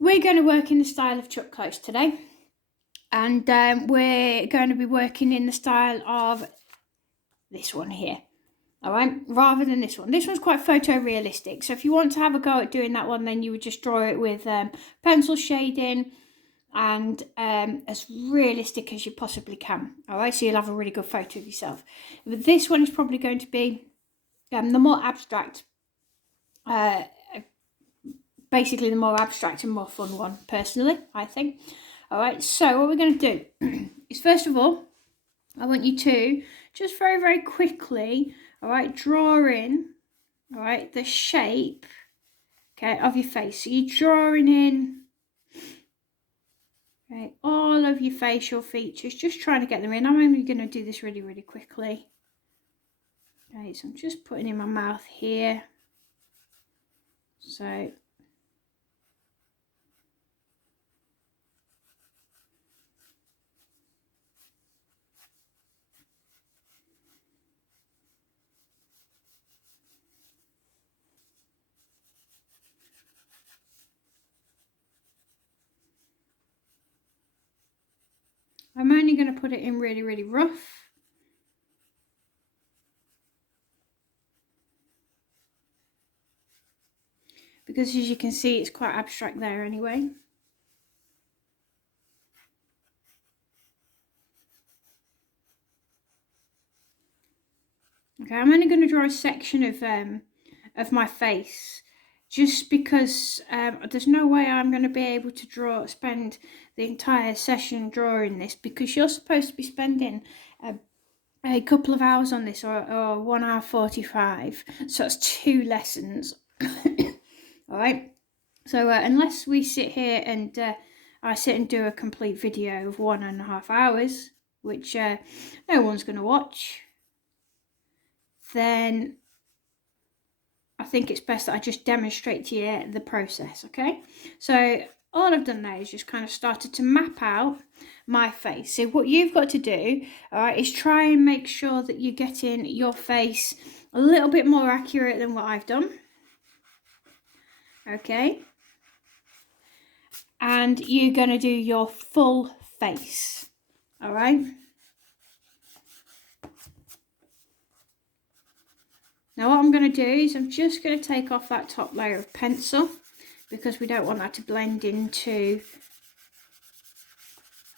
We're going to work in the style of Chuck Close today. And we're going to be working in the style of this one here. All right, rather than this one. This one's quite photorealistic. So if you want to have a go at doing that one, then you would just draw it with pencil shading and as realistic as you possibly can. All right, so you'll have a really good photo of yourself. But this one is probably going to be the more abstract, basically the more abstract and more fun one, personally, I think. All right, so what we're going to do is, first of all, I want you to just very, very quickly, all right, draw in, all right, the shape, okay, of your face. So you're drawing in, right, all of your facial features, just trying to get them in. I'm only going to do this really, really quickly. Okay, so I'm just putting in my mouth here. So I'm only going to put it in really, really rough. Because as you can see, it's quite abstract there anyway. Okay, I'm only going to draw a section of my face, just because there's no way I'm going to be able to spend the entire session drawing this, because you're supposed to be spending a couple of hours on this, or 1 hour 45, so that's 2 lessons. All right, so unless we sit here and I sit and do a complete video of 1.5 hours, which no one's going to watch, then I think it's best that I just demonstrate to you the process, okay? So all I've done there is just kind of started to map out my face. So what you've got to do, all right, is try and make sure that you're getting your face a little bit more accurate than what I've done, okay? And you're going to do your full face, all right? Now what I'm going to do is I'm just going to take off that top layer of pencil, because we don't want that to blend into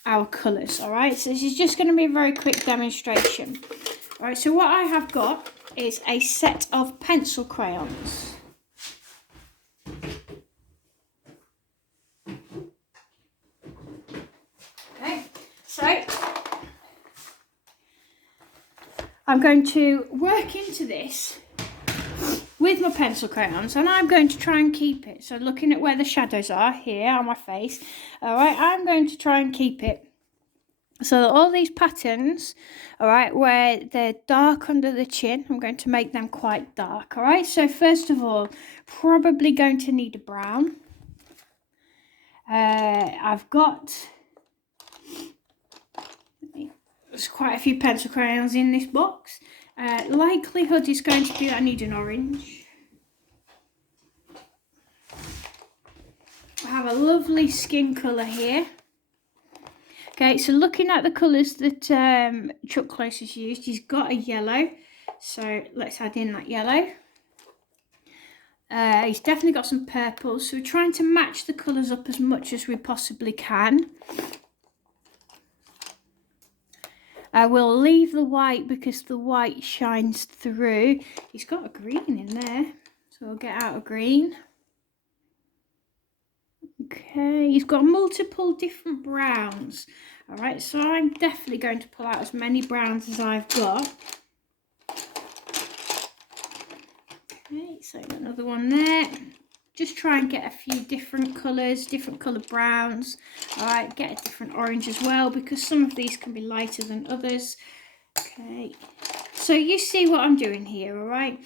our colours. All right, so this is just going to be a very quick demonstration. All right, so what I have got is a set of pencil crayons. Okay, so I'm going to work into this with my pencil crayons, and I'm going to try and keep it. So looking at where the shadows are here on my face, all right, I'm going to try and keep it so that all these patterns, all right, where they're dark under the chin, I'm going to make them quite dark. All right, so first of all, probably going to need a brown. I've got, there's quite a few pencil crayons in this box. Likelihood is going to be that I need an orange. I have a lovely skin colour here. Okay, so looking at the colours that Chuck Close has used, he's got a yellow. So let's add in that yellow. He's definitely got some purples. So we're trying to match the colours up as much as we possibly can. We'll leave the white because the white shines through. He's got a green in there, so we'll get out a green. Okay, he's got multiple different browns. All right, so I'm definitely going to pull out as many browns as I've got. Okay, so another one there. Just try and get a few different colours, different coloured browns. All right, get a different orange as well, because some of these can be lighter than others. Okay, so you see what I'm doing here, all right?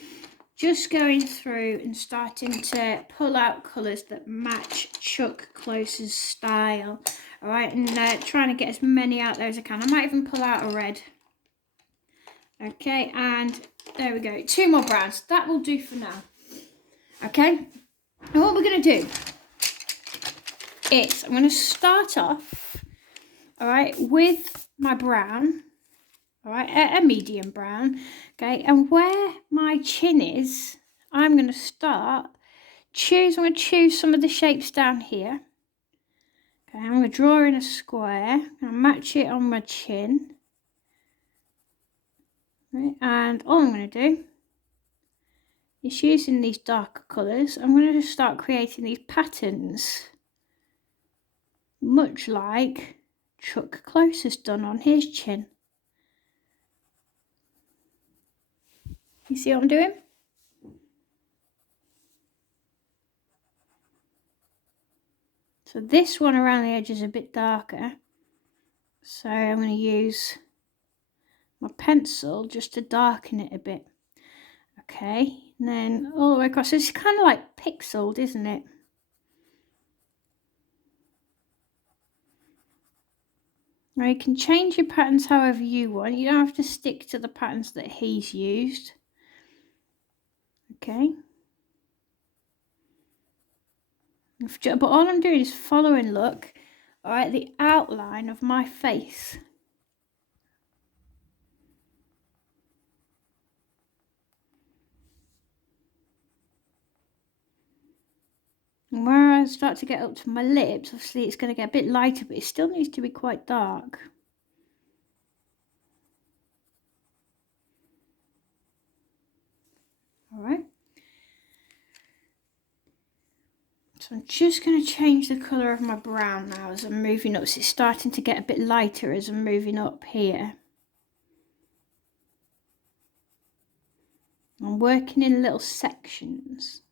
Just going through and starting to pull out colours that match Chuck Close's style. All right, and trying to get as many out there as I can. I might even pull out a red. Okay, and there we go. 2 more browns. That will do for now. Okay, and what we're going to do is I'm going to start off, all right, with my brown, all right, a medium brown, okay, and where my chin is, I'm going to start, I'm going to choose some of the shapes down here. Okay, I'm going to draw in a square, and match it on my chin. Right, and all I'm going to do is using these darker colours, I'm going to just start creating these patterns, much like Chuck Close has done on his chin. You see what I'm doing? So this one around the edge is a bit darker. So I'm going to use my pencil just to darken it a bit. Okay, and then all the way across. It's kind of like pixeled, isn't it? Now you can change your patterns however you want. You don't have to stick to the patterns that he's used. Okay. But all I'm doing is following, look, alright, the outline of my face. And where I start to get up to my lips, obviously it's going to get a bit lighter, but it still needs to be quite dark. Alright. So I'm just going to change the colour of my brown now as I'm moving up. So it's starting to get a bit lighter as I'm moving up here. I'm working in little sections.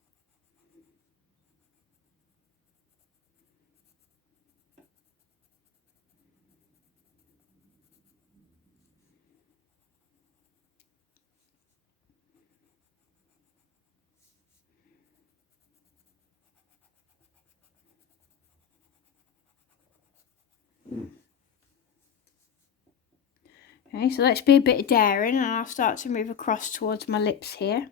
Okay, so let's be a bit daring, and I'll start to move across towards my lips here.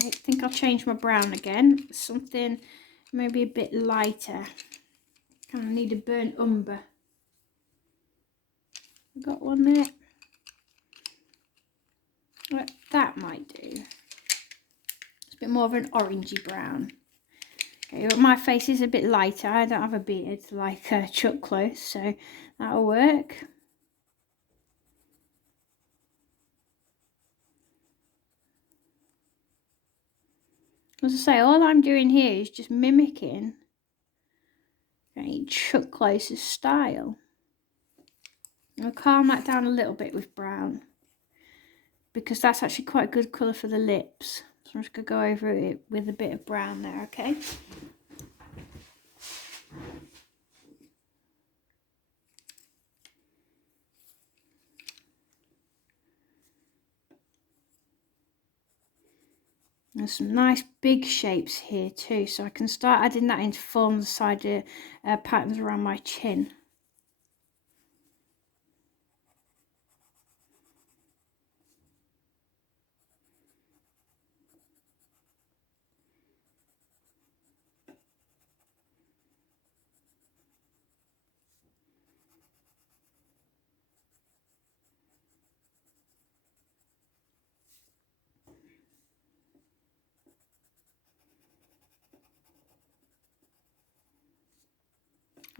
I think I'll change my brown again. Something maybe a bit lighter. Kind of need a burnt umber. I've got one there. Well, that might do. It's a bit more of an orangey brown. Okay, but my face is a bit lighter. I don't have a beard like Chuck Close, so that'll work. As I say, all I'm doing here is just mimicking Chuck Close's style. I'll calm that down a little bit with brown, because that's actually quite a good colour for the lips. So I'm just going to go over it with a bit of brown there, okay? There's some nice big shapes here too, so I can start adding that in to form the side patterns around my chin.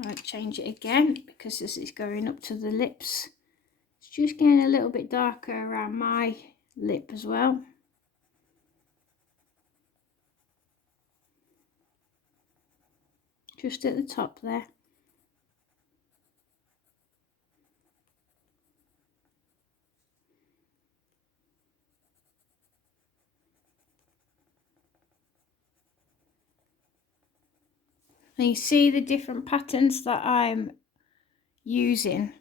I won't change it again because as it's going up to the lips, it's just getting a little bit darker around my lip as well. Just at the top there. And you see the different patterns that I'm using.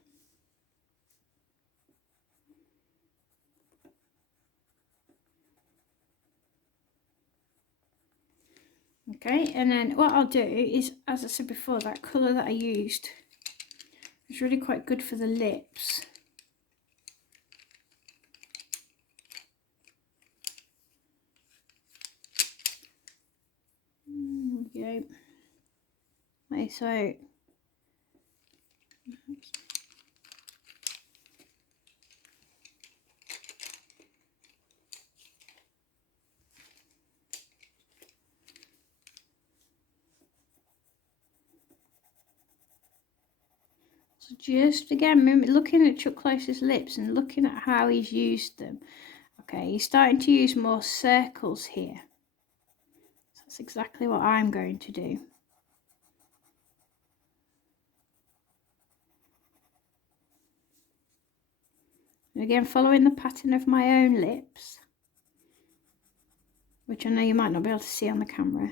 Okay, and then what I'll do is, as I said before, that colour that I used is really quite good for the lips. There we go. Okay, so just again, looking at Chuck Close's lips and looking at how he's used them. Okay, he's starting to use more circles here. So that's exactly what I'm going to do. And again, following the pattern of my own lips, which I know you might not be able to see on the camera.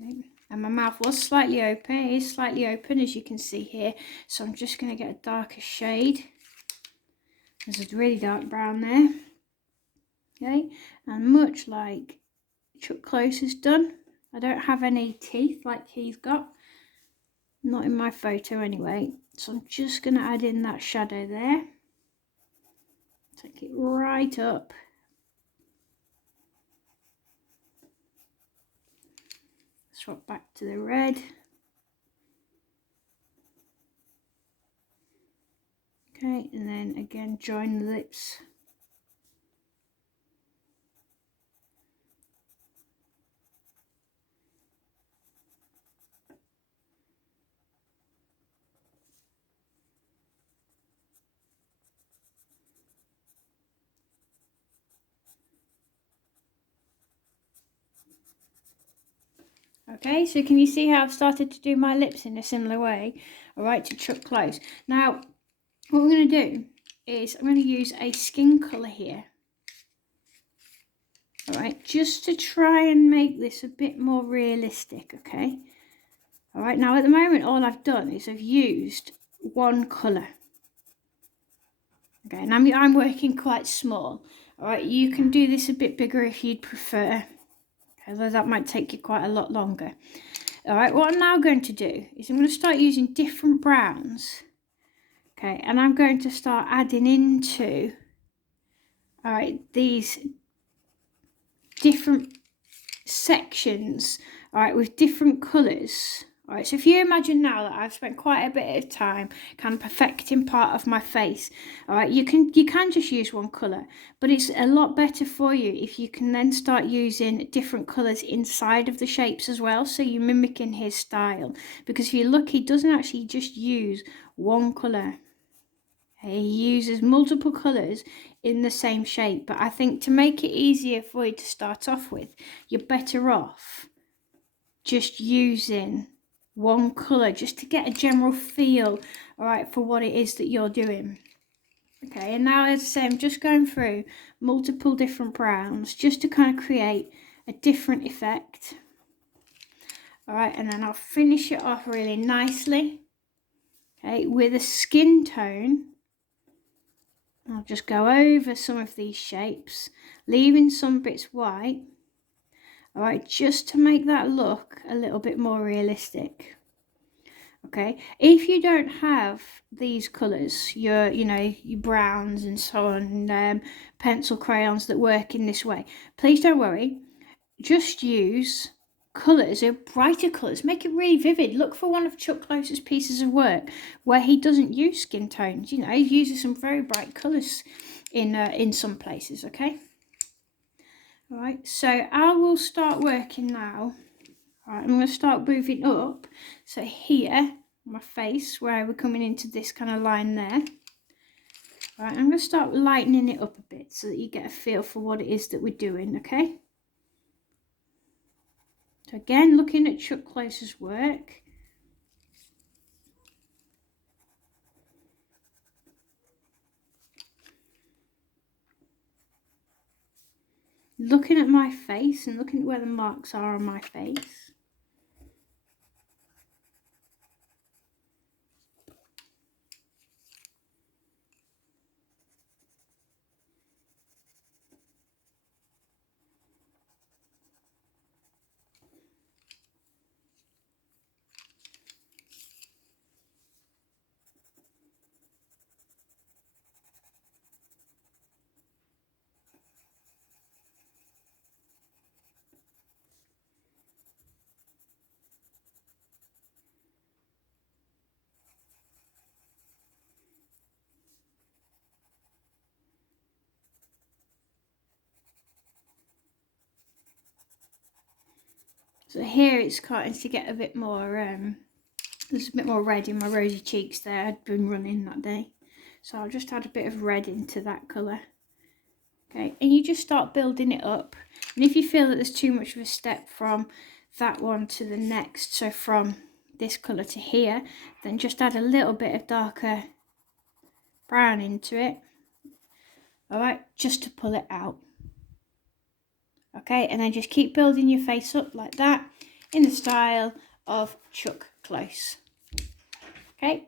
Okay. And my mouth was slightly open. It is slightly open, as you can see here. So I'm just going to get a darker shade. There's a really dark brown there. Okay, and much like Chuck Close has done, I don't have any teeth like he's got. Not in my photo anyway. So I'm just going to add in that shadow there. Take it right up. Swap back to the red. Okay, and then again join the lips. Okay, so can you see how I've started to do my lips in a similar way, all right, to Chuck Close? Now, what I'm going to do is I'm going to use a skin colour here, all right, just to try and make this a bit more realistic, okay? All right, now at the moment, all I've done is I've used one colour. Okay, and I'm working quite small, all right? You can do this a bit bigger if you'd prefer, although that might take you quite a lot longer. All right, what I'm now going to do is I'm going to start using different browns. Okay, and I'm going to start adding into, all right, these different sections, all right, with different colours. All right, so if you imagine now that I've spent quite a bit of time kind of perfecting part of my face, all right, you can just use one colour, but it's a lot better for you if you can then start using different colours inside of the shapes as well, so you're mimicking his style. Because if you look, he doesn't actually just use one colour. He uses multiple colours in the same shape, but I think to make it easier for you to start off with, you're better off just using one colour, just to get a general feel, all right, for what it is that you're doing. Okay, and now, as I say, I'm just going through multiple different browns just to kind of create a different effect. All right, and then I'll finish it off really nicely, okay, with a skin tone. I'll just go over some of these shapes, leaving some bits white, all right, just to make that look a little bit more realistic. Okay, if you don't have these colours, your browns and so on, pencil crayons that work in this way, please don't worry. Just use colours, brighter colours, make it really vivid. Look for one of Chuck Close's pieces of work where he doesn't use skin tones. You know, he uses some very bright colours in some places. Okay. All right. So I will start working now. All right. I'm going to start moving up. So here, my face, where we're coming into this kind of line there. All right. I'm going to start lightening it up a bit so that you get a feel for what it is that we're doing. Okay. So again, looking at Chuck Close's work. Looking at my face and looking at where the marks are on my face. So here it's starting to get a bit more, there's a bit more red in my rosy cheeks there. I'd been running that day. So I'll just add a bit of red into that colour. Okay, and you just start building it up. And if you feel that there's too much of a step from that one to the next, so from this colour to here, then just add a little bit of darker brown into it. Alright, just to pull it out. Okay, and then just keep building your face up like that in the style of Chuck Close. Okay,